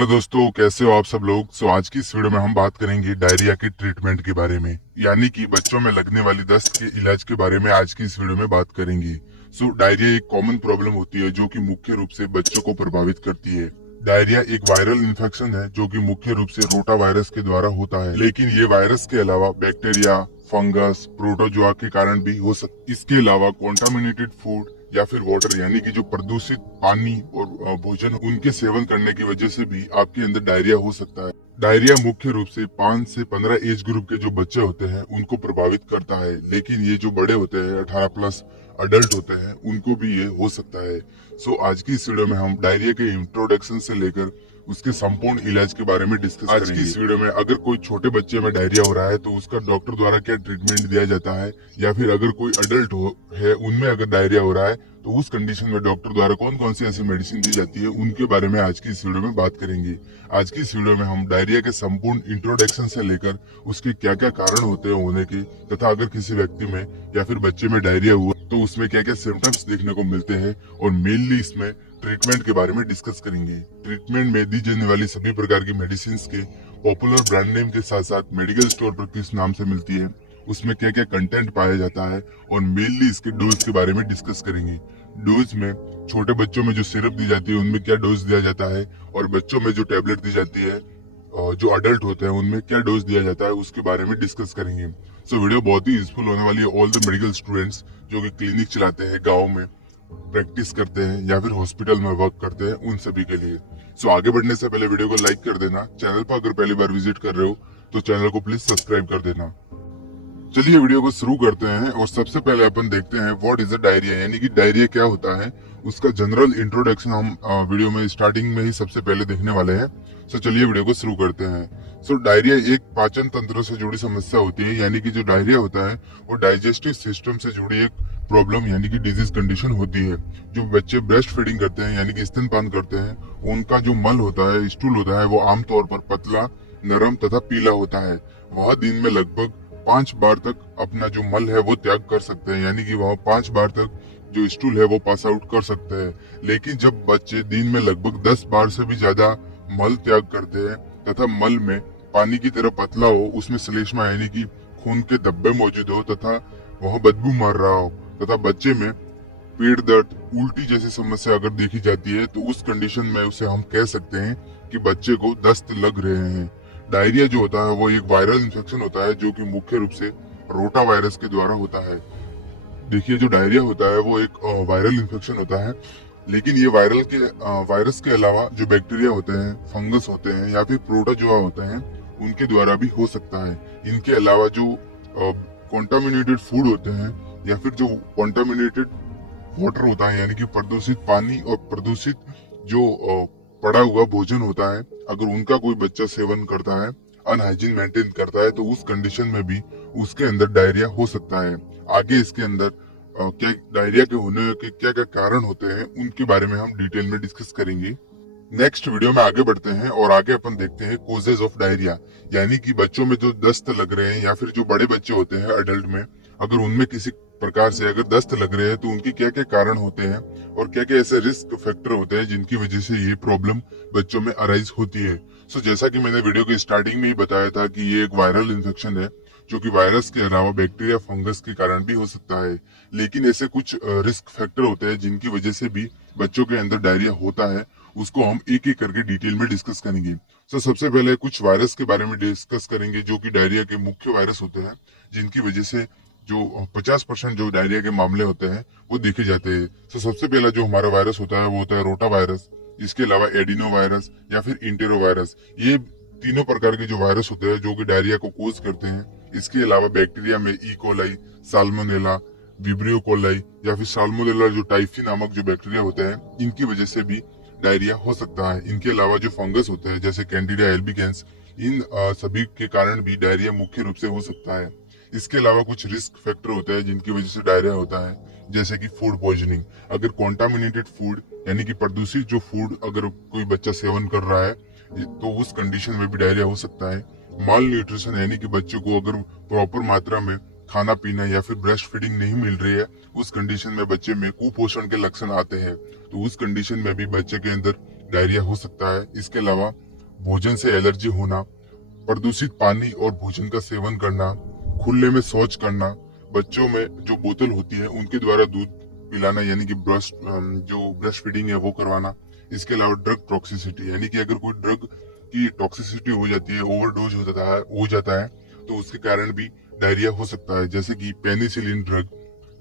Hello दोस्तों, कैसे हो आप सब लोग। आज की इस वीडियो में हम बात करेंगे डायरिया के ट्रीटमेंट के बारे में, यानी कि बच्चों में लगने वाली दस्त के इलाज के बारे में आज की इस वीडियो में बात करेंगे। डायरिया एक कॉमन प्रॉब्लम होती है जो कि मुख्य रूप से बच्चों को प्रभावित करती है। डायरिया एक वायरल इन्फेक्शन है जो कि मुख्य रूप से रोटा वायरस के द्वारा होता है, लेकिन ये वायरस के अलावा बैक्टीरिया, फंगस, प्रोटोजोआ के कारण भी हो सकता है। इसके अलावा कॉन्टामिनेटेड फूड या फिर वाटर यानी कि जो प्रदूषित पानी और भोजन उनके सेवन करने की वजह से भी आपके अंदर डायरिया हो सकता है। डायरिया मुख्य रूप से 5 से 15 एज ग्रुप के जो बच्चे होते हैं उनको प्रभावित करता है, लेकिन ये जो बड़े होते हैं 18 प्लस अडल्ट होते हैं उनको भी ये हो सकता है। आज की इस वीडियो में हम डायरिया के इंट्रोडक्शन से लेकर उसके संपूर्ण इलाज के बारे में डिस्कस करेंगे। आज की इस वीडियो में अगर कोई छोटे बच्चे में डायरिया हो रहा है तो उसका डॉक्टर द्वारा क्या ट्रीटमेंट दिया जाता है, या फिर अगर कोई अडल्ट है उनमें अगर डायरिया हो रहा है तो उस कंडीशन में डॉक्टर द्वारा कौन कौन सी ऐसी मेडिसिन दी जाती है, उनके बारे में आज की इस वीडियो में बात करेंगे। आज की इस वीडियो में हम डायरिया के संपूर्ण इंट्रोडक्शन से लेकर उसके क्या क्या कारण होते हैं होने के, तथा अगर किसी व्यक्ति में या फिर बच्चे में डायरिया हुआ तो उसमें क्या क्या सिम्टम्स देखने को मिलते हैं, और मेनली इसमें ट्रीटमेंट के बारे में डिस्कस करेंगे। ट्रीटमेंट में दी जाने वाली सभी प्रकार की मेडिसिन के पॉपुलर ब्रांड नेम के साथ साथ मेडिकल स्टोर पर किस नाम से मिलती है, उसमें क्या क्या कंटेंट पाया जाता है, और मेनली इसके डोज के बारे में डिस्कस करेंगे। डोज में छोटे बच्चों में जो सिरप दी जाती है उनमें क्या डोज दिया जाता है, और बच्चों में जो टेबलेट दी जाती है जो अडल्ट होते हैं उनमें क्या डोज दिया जाता है, उसके बारे में डिस्कस करेंगे। वीडियो बहुत ही यूजफुल होने वाली है ऑल द मेडिकल स्टूडेंट्स जो कि क्लिनिक चलाते हैं, गाँव में प्रैक्टिस करते हैं या फिर हॉस्पिटल में वर्क करते हैं, उन सभी के लिए। आगे बढ़ने से पहले वीडियो को लाइक कर देना। चैनल पर अगर पहली बार विजिट कर रहे हो तो चैनल को प्लीज सब्सक्राइब कर देना। चलिए वीडियो को शुरू करते हैं, और सबसे पहले अपन देखते हैं व्हाट इज अ डायरिया, यानी कि डायरिया क्या होता है। उसका जनरल इंट्रोडक्शन हम वीडियो में स्टार्टिंग में ही सबसे पहले देखने वाले हैं। चलिए वीडियो को शुरू करते हैं। डायरिया एक पाचन तंत्र से जुड़ी समस्या होती है, यानी कि जो डायरिया होता है वो डाइजेस्टिव सिस्टम से जुड़ी एक प्रॉब्लम यानी कि डिजीज कंडीशन होती है। जो बच्चे ब्रेस्ट फीडिंग करते हैं यानी कि स्तनपान करते हैं, उनका जो मल होता है, स्टूल होता है, वो आमतौर पर पतला, नरम तथा पीला होता है। वह दिन में लगभग 5 बार तक अपना जो मल है वो त्याग कर सकते हैं, यानी कि वह 5 बार तक जो स्टूल है वो पास आउट कर सकते हैं। लेकिन जब बच्चे दिन में लगभग 10 बार से भी ज्यादा मल त्याग करते हैं तथा मल में पानी की तरह पतला हो, उसमें श्लेष्मा यानी कि खून के धब्बे मौजूद हो तथा वह बदबू मार रहा हो, तथा बच्चे में पेट दर्द, उल्टी जैसी समस्या अगर देखी जाती है तो उस कंडीशन में उसे हम कह सकते हैं कि बच्चे को दस्त लग रहे हैं। डायरिया जो होता है वो एक वायरल इन्फेक्शन होता है जो कि मुख्य रूप से रोटा वायरस के द्वारा होता है। देखिए, जो डायरिया होता है वो एक वायरल इन्फेक्शन होता है, लेकिन ये वायरस के अलावा जो बैक्टीरिया होते हैं, फंगस होते हैं या फिर प्रोटोजोआ होते हैं, उनके द्वारा भी हो सकता है। इनके अलावा जो कॉन्टामिनेटेड फूड होते हैं या फिर जो कॉन्टामिनेटेड वाटर होता है, यानी कि प्रदूषित पानी और प्रदूषित जो पड़ा हुआ भोजन होता है, अगर उनका कोई बच्चा सेवन करता है, अनहाइजीन मेंटेन करता है, तो उस कंडीशन में भी उसके अंदर डायरिया हो सकता है। आगे इसके अंदर क्या डायरिया के होने के क्या क्या कारण होते हैं उनके बारे में हम डिटेल में डिस्कस करेंगे। नेक्स्ट वीडियो में आगे बढ़ते हैं और आगे अपन देखते हैं कोजेज ऑफ डायरिया, यानी कि बच्चों में जो दस्त लग रहे हैं या फिर जो बड़े बच्चे होते हैं अडल्ट में, अगर उनमें किसी प्रकार से अगर दस्त लग रहे हैं तो उनके क्या क्या कारण होते हैं और क्या क्या ऐसे रिस्क फैक्टर होते हैं जिनकी वजह से ये प्रॉब्लम बच्चों में अराइज होती है। जैसा कि मैंने वीडियो के स्टार्टिंग में ही बताया था कि ये एक वायरल इन्फेक्शन है जो कि वायरस के अलावा बैक्टीरिया, फंगस के कारण भी हो सकता है, लेकिन ऐसे कुछ रिस्क फैक्टर होते हैं जिनकी वजह से भी बच्चों के अंदर डायरिया होता है। उसको हम एक एक करके डिटेल में डिस्कस करेंगे। सबसे पहले कुछ वायरस के बारे में डिस्कस करेंगे जो कि डायरिया के मुख्य वायरस होते हैं, जिनकी वजह से जो 50% जो डायरिया के मामले होते हैं वो देखे जाते हैं। सबसे पहला जो हमारा वायरस होता है वो होता है रोटा वायरस। इसके अलावा एडिनो वायरस या फिर इंटेरो वायरस, ये तीनों प्रकार के जो वायरस होते हैं जो कि डायरिया को कोज करते हैं। इसके अलावा बैक्टीरिया में E coli, salmonella, vibrio coli या फिर साल्मोनेला जो टाइफी नामक जो बैक्टीरिया होता है, इनकी वजह से भी डायरिया हो सकता है। इनके अलावा जो फंगस होते हैं जैसे कैंडिडिया एल्बिगेंस, इन सभी के कारण भी डायरिया मुख्य रूप से हो सकता है। इसके अलावा कुछ रिस्क फैक्टर होता है जिनकी वजह से डायरिया होता है, जैसे कि फूड पॉइजनिंग। अगर कॉन्टामिनेटेड फूड यानी कि प्रदूषित जो फूड अगर कोई बच्चा सेवन कर रहा है तो उस कंडीशन में भी डायरिया हो सकता है। माल न्यूट्रिशन यानी कि बच्चों को अगर प्रॉपर मात्रा में खाना पीना या फिर ब्रेस्ट फीडिंग नहीं मिल रही है, उस कंडीशन में बच्चे में कुपोषण के लक्षण आते हैं, तो उस कंडीशन में भी बच्चे के अंदर डायरिया हो सकता है। इसके अलावा भोजन से एलर्जी होना, प्रदूषित पानी और भोजन का सेवन करना, खुले में शौच करना, बच्चों में जो बोतल होती है उनके द्वारा दूध पिलाना यानी कि ब्रेस्ट फीडिंग है वो करवाना। इसके अलावा ड्रग टॉक्सिसिटी यानी कि अगर कोई ड्रग की टॉक्सिसिटी हो जाती है, ओवरडोज हो जाता है तो उसके कारण भी डायरिया हो सकता है। जैसे कि पेनिसिलिन ड्रग,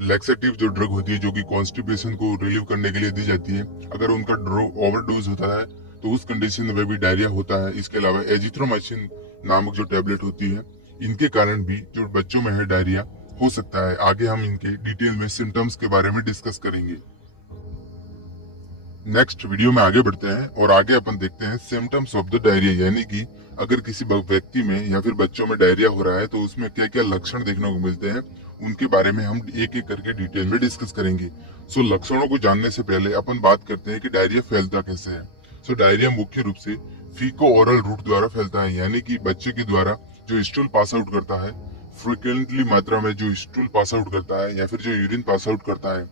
लैक्सेटिव जो ड्रग होती है जो कि कॉन्स्टिपेशन को रिलीव करने के लिए दी जाती है, अगर उनका ओवरडोज होता है तो उस कंडीशन में भी डायरिया होता है। इसके अलावा एजिथ्रोमाइसिन नामक जो टेबलेट होती है, इनके कारण भी जो बच्चों में है डायरिया हो सकता है। आगे हम इनके डिटेल में सिम्टम्स के बारे में डिस्कस करेंगे। नेक्स्ट वीडियो में आगे बढ़ते हैं और आगे अपन देखते हैं सिम्टम्स ऑफ द डायरिया, यानी कि अगर किसी व्यक्ति में या फिर बच्चों में डायरिया हो रहा है तो उसमें क्या क्या लक्षण देखने को मिलते हैं, उनके बारे में हम एक एक करके डिटेल में डिस्कस करेंगे। सो लक्षणों को जानने से पहले अपन बात करते हैं कि डायरिया फैलता कैसे है। सो डायरिया मुख्य रूप से फीको ओरल रूट द्वारा फैलता है, यानी कि बच्चे के द्वारा जो स्टूल पास आउट करता है, फ्रिक्वेंटली मात्रा में जो स्टूल पास आउट करता है या फिर जो यूरिन पास आउट करता है,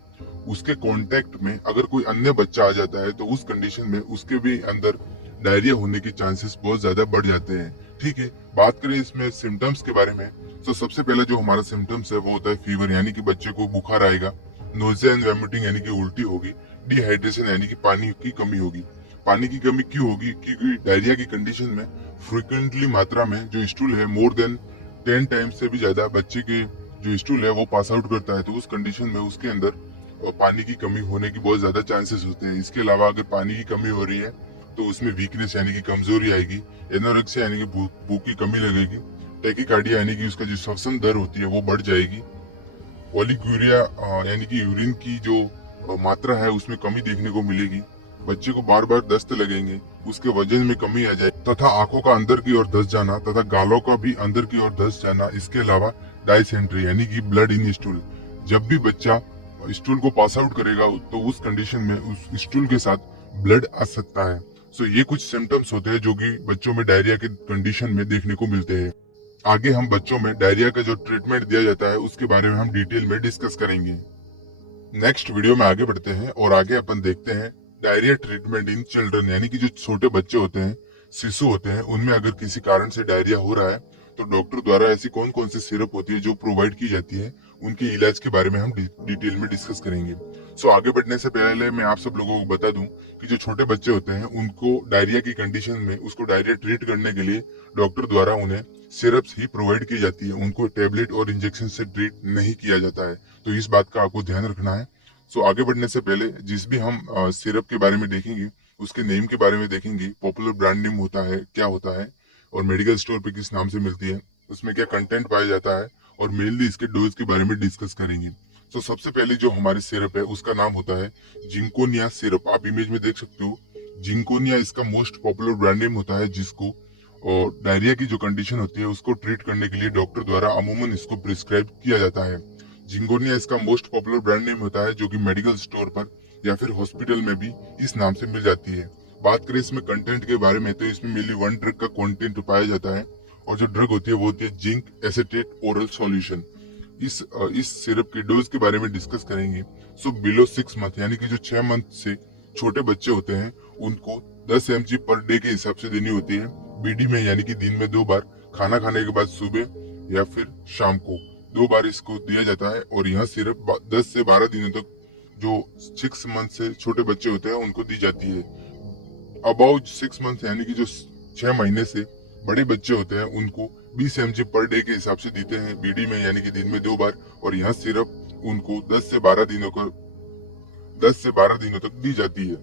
उसके कांटेक्ट में अगर कोई अन्य बच्चा आ जाता है तो उस कंडीशन में उसके भी अंदर डायरिया होने की चांसेस बहुत ज्यादा बढ़ जाते हैं। ठीक है, बात करें इसमें सिम्टम्स के बारे में तो सबसे पहले जो हमारा सिम्टम्स है वो होता है फीवर, यानी कि बच्चे को बुखार आएगा, नोजिया एंड वोमिटिंग यानी कि उल्टी होगी, डिहाइड्रेशन यानी कि पानी की कमी होगी। पानी की कमी क्यों होगी? क्योंकि डायरिया की कंडीशन में फ्रिक्वेंटली मात्रा में जो स्टूल है मोर देन 10 टाइम्स से भी ज्यादा बच्चे के जो स्टूल है वो पास आउट करता है, तो उस कंडीशन में उसके अंदर पानी की कमी होने की बहुत ज्यादा चांसेस होते हैं। इसके अलावा अगर पानी की कमी हो रही है तो उसमें वीकनेस यानी कि कमजोरी आएगी, एनोरेक्सिया यानी कि भूख की कमी लगेगी, टैकीकार्डिया यानी कि उसका जो श्वसन दर होती है वो बढ़ जाएगी, ओलिगुरिया यानी कि यूरिन की जो मात्रा है उसमें कमी देखने को मिलेगी, बच्चे को बार बार दस्त लगेंगे, उसके वजन में कमी आ जाए तथा आंखों का अंदर की ओर धस जाना तथा गालों का भी अंदर की ओर धस जाना। इसके अलावा डायसेंट्री यानी कि ब्लड इन स्टूल, जब भी बच्चा स्टूल को पास आउट करेगा तो उस कंडीशन में उस स्टूल के साथ ब्लड आ सकता है। सो ये कुछ सिम्टम्स होते हैं जो कि बच्चों में डायरिया के कंडीशन में देखने को मिलते हैं। आगे हम बच्चों में डायरिया का जो ट्रीटमेंट दिया जाता है उसके बारे में हम डिटेल में डिस्कस करेंगे। नेक्स्ट वीडियो में आगे बढ़ते हैं और आगे अपन देखते हैं डायरिया ट्रीटमेंट इन चिल्ड्रन, यानी कि जो छोटे बच्चे होते हैं, शिशु होते हैं, उनमें अगर किसी कारण से डायरिया हो रहा है तो डॉक्टर द्वारा ऐसी कौन कौन सी सिरप होती है जो प्रोवाइड की जाती है, उनके इलाज के बारे में हम डिटेल में डिस्कस करेंगे। सो आगे बढ़ने से पहले मैं आप सब लोगों को बता दूं कि जो छोटे बच्चे होते हैं उनको डायरिया की कंडीशन में उसको डायरिया ट्रीट करने के लिए डॉक्टर द्वारा उन्हें सिरप्स ही प्रोवाइड की जाती है, उनको टेबलेट और इंजेक्शन से ट्रीट नहीं किया जाता है। तो इस बात का आपको ध्यान रखना है। सो आगे बढ़ने से पहले जिस भी हम सिरप के बारे में देखेंगे उसके नेम के बारे में देखेंगे, पॉपुलर ब्रांड नेम होता है क्या होता है और मेडिकल स्टोर पे किस नाम से मिलती है, उसमें क्या कंटेंट पाया जाता है और मेनली इसके डोज के बारे में डिस्कस करेंगे। तो सबसे पहले जो हमारी सिरप है उसका नाम होता है जिंकोनिया सिरप। आप इमेज में देख सकते हो, जिंकोनिया इसका मोस्ट पॉपुलर ब्रांड नेम होता है, जिसको और डायरिया की जो कंडीशन होती है उसको ट्रीट करने के लिए डॉक्टर द्वारा अमूमन इसको प्रिस्क्राइब किया जाता है। जिंगोनिया इसका मोस्ट पॉपुलर ब्रांड नेम होता है जो कि मेडिकल स्टोर पर या फिर हॉस्पिटल में भी इस नाम से मिल जाती है। बात करें इसमें कंटेंट के बारे में तो इसमें मेनली वन ड्रग का कंटेंट पाया जाता है और जो ड्रग होती है वो होती है जिंक एसेटेट ओरल सॉल्यूशन। इस सिरप के डोज के बारे में डिस्कस करेंगे। सो बिलो 6 मंथ यानी कि जो 6 मंथ से छोटे बच्चे होते हैं उनको 10 mg पर डे के हिसाब से देनी होती है, बीडी में, यानी कि दिन में 2 बार, खाना खाने के बाद सुबह या फिर शाम को 2 बार इसको दिया जाता है। और यह सिर्फ 10 से 12 दिनों तक जो 6 मंथ से छोटे बच्चे होते हैं उनको दी जाती है। अबाउट 6 मंथ यानी कि जो 6 महीने से बड़े बच्चे होते हैं उनको 20 mg पर डे के हिसाब से देते हैं बीडी में, यानी कि दिन में 2 बार। और यह सिर्फ उनको 10 से 12 दिनों तक दी जाती है।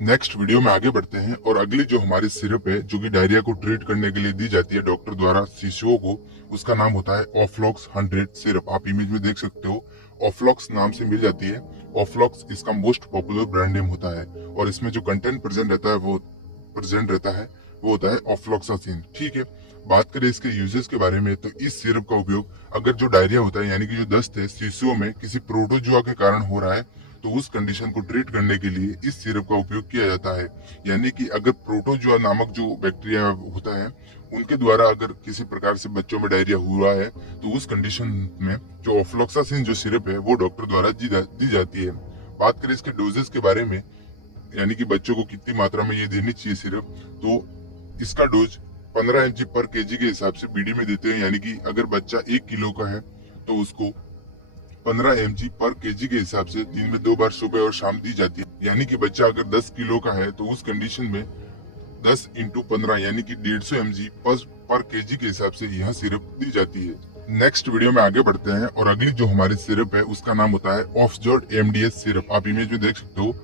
नेक्स्ट वीडियो में आगे बढ़ते हैं और अगली जो हमारी सिरप है जो कि डायरिया को ट्रीट करने के लिए दी जाती है डॉक्टर द्वारा शिशुओं को, उसका नाम होता है ऑफ्लॉक्स 100 सिरप। आप इमेज में देख सकते हो, ऑफ्लॉक्स नाम से मिल जाती है। ऑफ्लॉक्स इसका मोस्ट पॉपुलर ब्रांड नेम होता है और इसमें जो कंटेंट प्रेजेंट रहता है वो होता है ऑफ्लॉक्सासिन। ठीक है, बात करें इसके यूजेस के बारे में तो इस सिरप का उपयोग अगर जो डायरिया होता है यानी कि जो दस्त है शिशुओं में किसी प्रोटोजुआ के कारण हो रहा है तो उस कंडीशन को ट्रीट करने के लिए इस सिरप का उपयोग किया जाता है। यानी कि अगर प्रोटोजुआ नामक जो बैक्टीरिया होता है उनके द्वारा अगर किसी प्रकार से बच्चों में डायरिया हुआ है तो उस कंडीशन में जो ऑफ्लॉक्सासिन जो सिरप है वो डॉक्टर द्वारा दी जाती है। बात करें इसके डोजेस के बारे में, यानी कि बच्चों को कितनी मात्रा में ये देनी चाहिए सिरप, तो इसका डोज 15 mg पर केजी के हिसाब से बीडी में देते हैं, यानी कि अगर बच्चा 1 किलो का है तो उसको 15 mg पर केजी के हिसाब से दिन में 2 बार सुबह और शाम दी जाती है। यानी कि बच्चा अगर 10 किलो का है तो उस कंडीशन में 10 इंटू 15 यानी कि 150 mg पर केजी के हिसाब से यह सिरप दी जाती है। नेक्स्ट वीडियो में आगे बढ़ते हैं और अगली जो हमारी सिरप है उसका नाम होता है ऑफजोर्ड एमडीएस सिरप। आप इमेज में देख सकते हो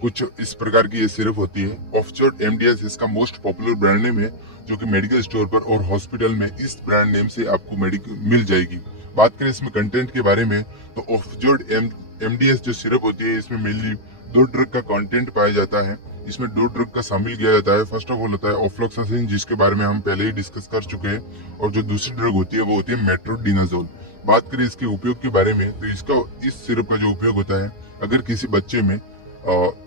कुछ इस प्रकार की ये सिरप होती है। ऑफजोर्ड एमडीएस इसका मोस्ट पॉपुलर ब्रांड नेम है, जो कि मेडिकल स्टोर पर और हॉस्पिटल में इस ब्रांड नेम से आपको मिल जाएगी। बात करें इसमें कंटेंट के बारे में तो ऑफजोर्ड एमडीएस जो सिरप होती है इसमें मेनली 2 ड्रग का कंटेंट पाया जाता है। इसमें 2 ड्रग का शामिल किया जाता है। फर्स्ट ऑफ ऑल होता है ऑफ्लॉक्सासिन, जिसके बारे में हम पहले ही डिस्कस कर चुके हैं, और जो दूसरी ड्रग होती है वो होती है मेट्रोडिनाजोल। बात करें इसके उपयोग के बारे में तो इस सिरप का जो उपयोग होता है, अगर किसी बच्चे में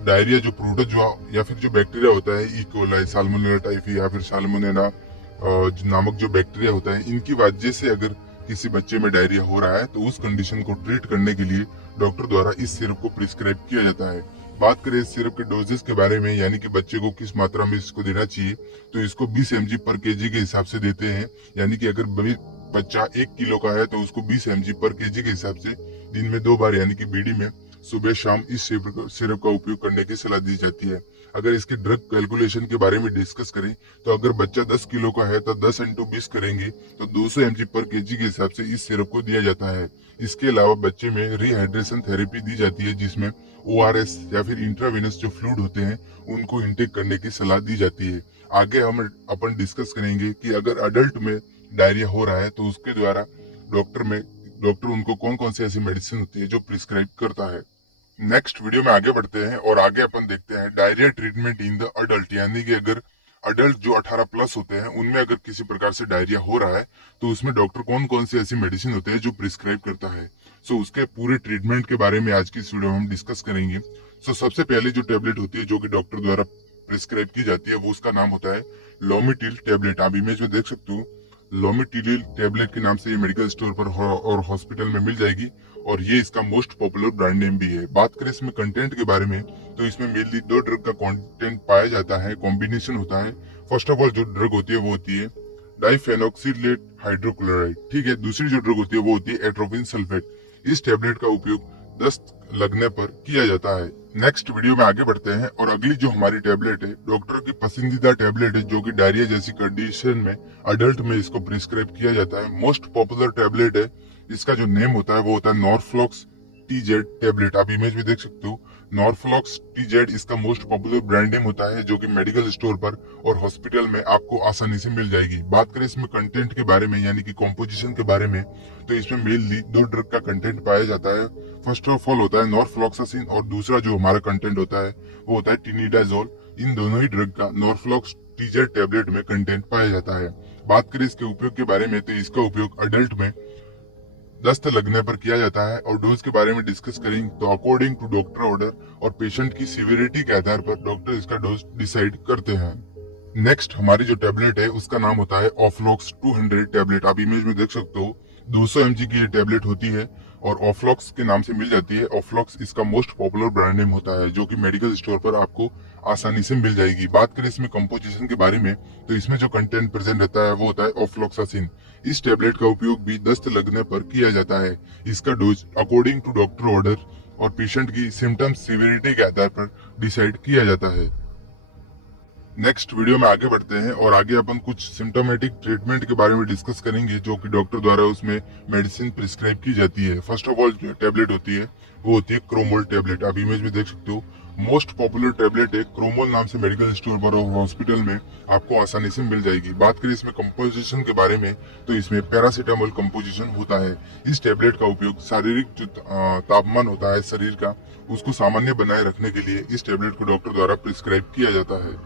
डायरिया जो प्रोटोजोआ या फिर जो बैक्टीरिया होता है इकोलाई, साल्मोनेला टाइफी या फिर साल्मोनेला नामक जो बैक्टीरिया होता है, इनकी वजह से अगर किसी बच्चे में डायरिया हो रहा है तो उस कंडीशन को ट्रीट करने के लिए डॉक्टर द्वारा इस सिरप को प्रिस्क्राइब किया जाता है। बात करें इस सिरप के डोजेस के बारे में, यानी कि बच्चे को किस मात्रा में इसको देना चाहिए, तो इसको 20 mg पर केजी के हिसाब से देते हैं। यानी कि अगर बच्चा 1 किलो का है तो उसको 20 mg पर केजी के हिसाब से दिन में 2 बार यानी कि बीडी में सुबह शाम इस सिरप का उपयोग करने की सलाह दी जाती है। अगर इसके ड्रग कैलकुलेशन के बारे में डिस्कस करें तो अगर बच्चा 10 किलो का है तो 10 इंटू 20 करेंगे तो 200 mg पर केजी के हिसाब से इस सिरप को दिया जाता है। इसके अलावा बच्चे में रिहाइड्रेशन थेरेपी दी जाती है, जिसमें ORS या फिर इंट्रावेनस जो फ्लूइड होते हैं उनको इंटेक करने की सलाह दी जाती है। आगे हम अपन डिस्कस करेंगे कि अगर अडल्ट में डायरिया हो रहा है तो उसके द्वारा डॉक्टर उनको कौन कौन सी ऐसी मेडिसिन होती है जो प्रिस्क्राइब करता है। नेक्स्ट वीडियो में आगे बढ़ते हैं और आगे अपन देखते हैं diarrhoea treatment in the adult, यानी कि अगर अडल्ट जो 18 प्लस होते हैं उनमें अगर किसी प्रकार से डायरिया हो रहा है तो उसमें डॉक्टर कौन कौन सी ऐसी मेडिसिन होते हैं जो प्रिस्क्राइब करता है। सो उसके पूरे ट्रीटमेंट के बारे में आज की इस वीडियो में हम डिस्कस करेंगे। सो सबसे पहले जो टेबलेट होती है जो कि डॉक्टर द्वारा प्रिस्क्राइब की जाती है वो उसका नाम होता है लोमिटिल टेबलेट। आप इमेज में देख सकते हो लोमिटिल टेबलेट के नाम से ये मेडिकल स्टोर पर और हॉस्पिटल में मिल जाएगी, और ये इसका मोस्ट पॉपुलर ब्रांड नेम भी है। बात करें इसमें कंटेंट के बारे में तो इसमें मेनली 2 ड्रग का कंटेंट पाया जाता है, कॉम्बिनेशन होता है। फर्स्ट ऑफ ऑल जो ड्रग होती है वो होती है डाइफेनॉक्सिलेट हाइड्रोक्लोराइड, ठीक है। दूसरी जो ड्रग होती है वो होती है एट्रोपिन सल्फेट। इस टेबलेट का उपयोग दस्त लगने पर किया जाता है। नेक्स्ट वीडियो में आगे बढ़ते हैं और अगली जो हमारी टेबलेट है डॉक्टर की पसंदीदा टेबलेट है, जो कि डायरिया जैसी कंडीशन में अडल्ट में इसको प्रिस्क्राइब किया जाता है। मोस्ट पॉपुलर टेबलेट है, इसका जो नेम होता है वो होता है नॉर्फ्लॉक्स TZ टेबलेट। आप इमेज में देख सकते हो नॉर्फ्लॉक्स TZ इसका मोस्ट पॉपुलर ब्रांड नेम होता है, जो कि मेडिकल स्टोर पर और हॉस्पिटल में आपको आसानी से मिल जाएगी। बात करें इसमें कंटेंट के बारे में यानी कि कॉम्पोजिशन के बारे में तो इसमें मेनली 2 ड्रग का कंटेंट पाया जाता है। फर्स्ट ऑफ ऑल होता है नॉर्फ्लॉक्सासिन और दूसरा जो हमारा कंटेंट होता है वो होता है टिनिडाजोल। इन दोनों ही ड्रग का नॉर्फ्लॉक्स TZ टेबलेट में कंटेंट पाया जाता है। बात करें इसके उपयोग के बारे में तो इसका उपयोग अडल्ट में दस्त लगने पर किया जाता है, और डोज के बारे में डिस्कस करें तो अकॉर्डिंग टू डॉक्टर ऑर्डर और पेशेंट की सीवियरिटी के आधार पर डॉक्टर इसका डोज डिसाइड करते हैं। नेक्स्ट हमारी जो टेबलेट है उसका नाम होता है ऑफ्लॉक्स 200 टेबलेट। आप इमेज में देख सकते हो 200 mg की ये टेबलेट होती है और ऑफ्लॉक्स के नाम से मिल जाती है। ऑफ्लॉक्स इसका मोस्ट पॉपुलर ब्रांड नेम होता है, जो कि मेडिकल स्टोर पर आपको आसानी से मिल जाएगी। बात करें इसमें कंपोजिशन के बारे में तो इसमें जो कंटेंट प्रेजेंट रहता है वो होता है ऑफ्लॉक्सासिन। इस टेबलेट का उपयोग भी दस्त लगने पर किया जाता है। इसका dose according to doctor order और पेशेंट की सिम्टम्स सीवियरिटी के आधार पर डिसाइड किया जाता है। नेक्स्ट वीडियो में आगे बढ़ते हैं और आगे अपन कुछ सिम्टोमेटिक ट्रीटमेंट के बारे में डिस्कस करेंगे, जो कि डॉक्टर द्वारा उसमें मेडिसिन प्रिस्क्राइब की जाती है। फर्स्ट ऑफ ऑल जो टेबलेट होती है वो होती है क्रोमोल टेबलेट। आप इमेज में देख सकते हो मोस्ट पॉपुलर टेबलेट है। क्रोमोल नाम से मेडिकल स्टोर पर और हॉस्पिटल में आपको आसानी से मिल जाएगी। बात करें इसमें कंपोजिशन के बारे में तो इसमें पैरासीटामोल कंपोजिशन होता है। इस टेबलेट का उपयोग शारीरिक जो तापमान होता है शरीर का उसको सामान्य बनाए रखने के लिए इस टेबलेट को डॉक्टर द्वारा प्रिस्क्राइब किया जाता है।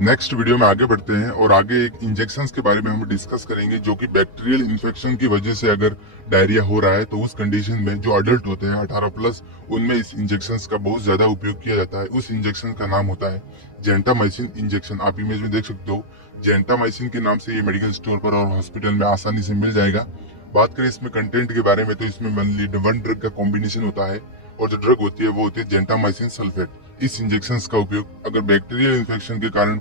नेक्स्ट वीडियो में आगे बढ़ते हैं और आगे एक इंजेक्शंस के बारे में हम डिस्कस करेंगे, जो कि बैक्टीरियल इन्फेक्शन की वजह से अगर डायरिया हो रहा है तो उस कंडीशन में जो अडल्ट होते हैं 18 प्लस उनमें इस इंजेक्शंस का बहुत ज्यादा उपयोग किया जाता है। उस इंजेक्शन का नाम होता है जेंटामाइसिन इंजेक्शन। आप इमेज में देख सकते हो जेंटामाइसिन के नाम से ये मेडिकल स्टोर पर और हॉस्पिटल में आसानी से मिल जाएगा। बात करें इसमें कंटेंट के बारे में तो इसमें मेनली 1 ड्रग का कॉम्बिनेशन होता है, और जो ड्रग होती है वो होती है जेंटामाइसिन सल्फेट। इस इंजेक्शन का उपयोग अगर बैक्टीरियल इन्फेक्शन के कारण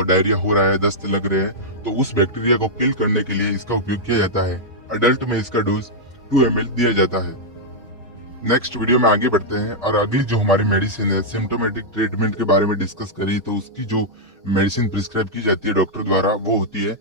डायरिया हो रहा है, दस्त लग रहे हैं, तो उस बैक्टीरिया को किल करने के लिए इसका उपयोग किया जाता है। अडल्ट में इसका डोज 2 ml दिया जाता है। नेक्स्ट वीडियो में आगे बढ़ते हैं और अगली जो हमारी मेडिसिन है सिम्टोमेटिक ट्रीटमेंट के बारे में डिस्कस करी, तो उसकी जो मेडिसिन प्रिस्क्राइब की जाती है डॉक्टर द्वारा वो होती है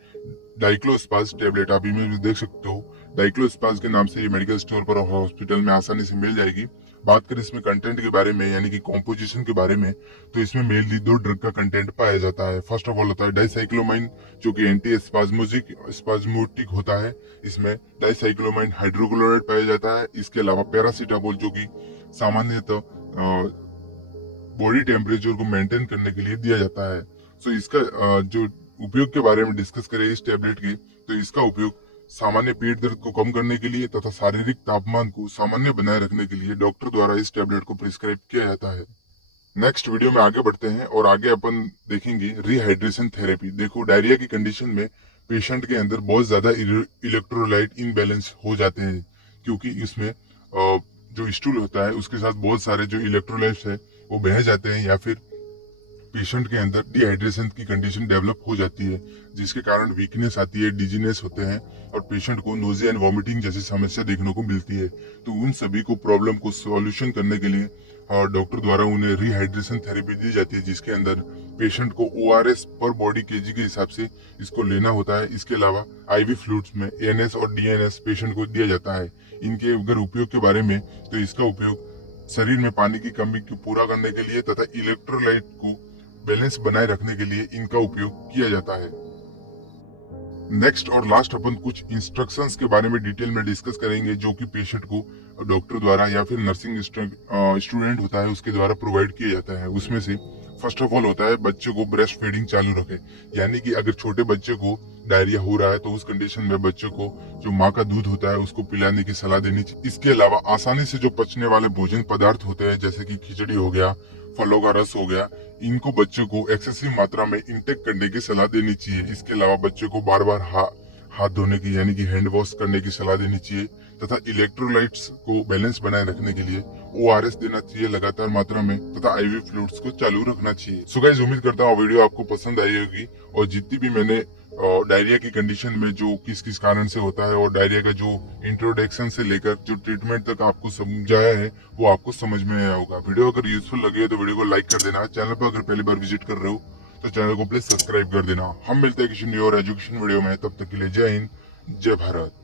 डाइक्लोस्पाज टेबलेट। आप इमेज में देख सकते हो, डाइक्लोस्पाज के नाम से ये मेडिकल स्टोर पर और हॉस्पिटल में आसानी से मिल जाएगी। बात करें इसमें कंटेंट के बारे में यानी कि कॉम्पोजिशन के बारे में, तो इसमें मेनली 2 ड्रग का कंटेंट पाया जाता है। फर्स्ट ऑफ ऑल होता है डाइसाइक्लोमाइन जो कि एंटी स्पाज्मोटिक होता है। इसमें डाइसाइक्लोमाइन हाइड्रोक्लोराइड पाया जाता है। इसके अलावा पैरासीटामोल जो कि सामान्यतः बॉडी टेम्परेचर को मेंटेन करने के लिए दिया जाता है। सो इसका जो उपयोग के बारे में डिस्कस करें इस टेबलेट की, तो इसका उपयोग सामान्य पेट दर्द को कम करने के लिए तथा शारीरिक तापमान को सामान्य बनाए रखने के लिए डॉक्टर द्वारा इस टेबलेट को प्रिस्क्राइब किया जाता है। नेक्स्ट वीडियो में आगे बढ़ते हैं और आगे अपन देखेंगे रिहाइड्रेशन थेरेपी। देखो, डायरिया की कंडीशन में पेशेंट के अंदर बहुत ज्यादा इलेक्ट्रोलाइट इनबैलेंस हो जाते हैं, क्योंकि इसमें जो स्टूल होता है उसके साथ बहुत सारे जो इलेक्ट्रोलाइट्स है वो बह जाते हैं, या फिर पेशेंट के अंदर डिहाइड्रेशन की कंडीशन डेवलप हो जाती है, जिसके कारण वीकनेस आती है, डिजीनेस होते हैं और पेशेंट को नोजिया एंड वॉमिटिंग जैसी समस्या देखने को मिलती है। तो उन सभी को प्रॉब्लम को सॉल्यूशन करने के लिए डॉक्टर द्वारा उन्हें रिहाइड्रेशन थेरेपी दी जाती है, जिसके अंदर पेशेंट को ORS पर बॉडी केजी के हिसाब से इसको लेना होता है। इसके अलावा IV फ्लूइड्स में ANS और DNS पेशेंट को दिया जाता है। इनके अगर उपयोग के बारे में, तो इसका उपयोग शरीर में पानी की कमी को पूरा करने के लिए तथा इलेक्ट्रोलाइट को बैलेंस बनाए रखने के लिए इनका उपयोग किया जाता है। नेक्स्ट और लास्ट अपन कुछ इंस्ट्रक्शंस के बारे में डिटेल में डिस्कस करेंगे, जो कि पेशेंट को डॉक्टर द्वारा या फिर नर्सिंग स्टूडेंट होता है उसके द्वारा प्रोवाइड किया जाता है। उसमें से फर्स्ट ऑफ ऑल होता है बच्चे को ब्रेस्ट फीडिंग चालू रखे, यानी कि अगर छोटे बच्चे को डायरिया हो रहा है तो उस कंडीशन में बच्चे को जो माँ का दूध होता है उसको पिलाने की सलाह देनी चाहिए। इसके अलावा आसानी से जो पचने वाले भोजन पदार्थ होते हैं जैसे कि खिचड़ी हो गया, फलों का रस हो गया, इनको बच्चे को एक्सेसिव मात्रा में इंटेक करने की सलाह देनी चाहिए। इसके अलावा बच्चे को बार बार हाथ धोने की यानी कि हैंड वॉश करने की सलाह देनी चाहिए तथा इलेक्ट्रोलाइट्स को बैलेंस बनाए रखने के लिए ORS देना चाहिए लगातार मात्रा में तथा IV फ्लूइड्स को चालू रखना चाहिए। सो गाइस, उम्मीद करता हूँ वीडियो आपको पसंद आई होगी और जितनी भी मैंने डायरिया की कंडीशन में जो किस किस कारण से होता है और डायरिया का जो इंट्रोडक्शन से लेकर जो ट्रीटमेंट तक आपको समझाया है वो आपको समझ में आया होगा। वीडियो अगर यूजफुल लगे तो वीडियो को लाइक कर देना। चैनल पर अगर पहली बार विजिट कर रहे हो तो चैनल को प्लीज सब्सक्राइब कर देना। हम मिलते हैं किसी न्यू और एजुकेशन वीडियो में, तब तक के लिए जय हिंद, जय भारत।